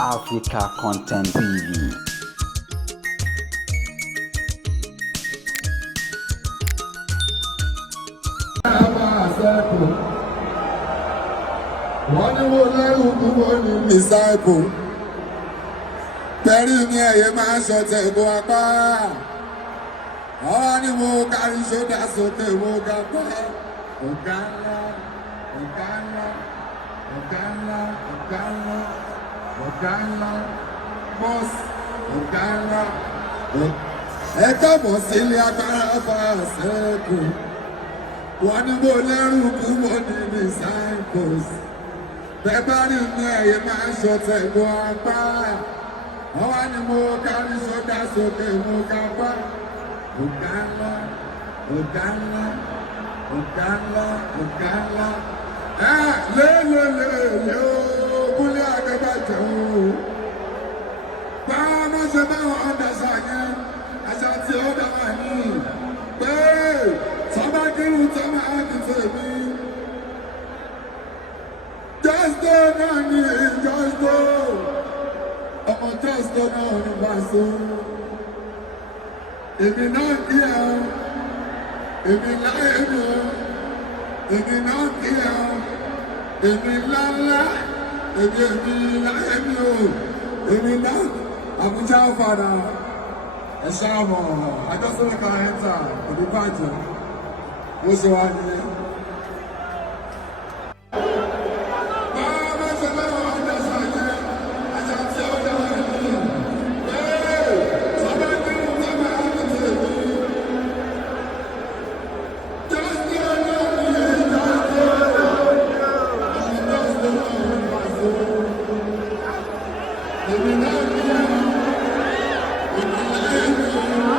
Africa Content TV. Wọ́n ní wo lẹ́rù kú wọ́n ní disciple. Pẹ̀lú ní ẹ̀yẹ máa ń ṣọ̀tẹ̀ ìbò apá. Ọwọ́ ni mo kárí ṣódà sókè mo ga pa. Ọ̀gá ńlá, ọ̀gá ńlá, ọ̀gá ńlá, ọ̀gá ńlá, ọ̀gá ńlá, bọ́ọ̀sì, ọ̀gá ńlá. Ẹ káàbọ̀ sílé agbára fàṣẹ́kù. Wọ́n ní mo lẹ́rù kú wọ́n ní disciples. Bẹ́bárí ní ẹ̀yẹ máa ń ṣọ̀tẹ̀ ìbò apá. Ọwọ́ ni mo kárí ṣódà sókè mo ga pa. Ọ̀gá ńlá, ọ̀gá ńlá, ọ̀gá ńlá, ọ̀gá ńlá. Lélelèlè o, Kúnlé Adébájọ o. Báwo ló ṣe báwọn ọ̀dàṣà yẹn? Àṣà tí ó dá wà ní. Pé sọ́bà kírun tó máa ń tèmi. Just go náà ni just go. Ọmọ just go náà ni Wàsó. Èmi náà kí ẹ o, èmi láyé mi o, èmi náà kí ẹ o, èmi ńláńlá, èmi láyé mi o, èmi náà Àbújá fàdà ẹ ṣáàmọ̀ àjọsílẹ̀ kan ẹ̀ńtà òbí bàjẹ́ bó ṣe wá nìyẹn. Èmi náà ní àwọn èmi láyé mi o.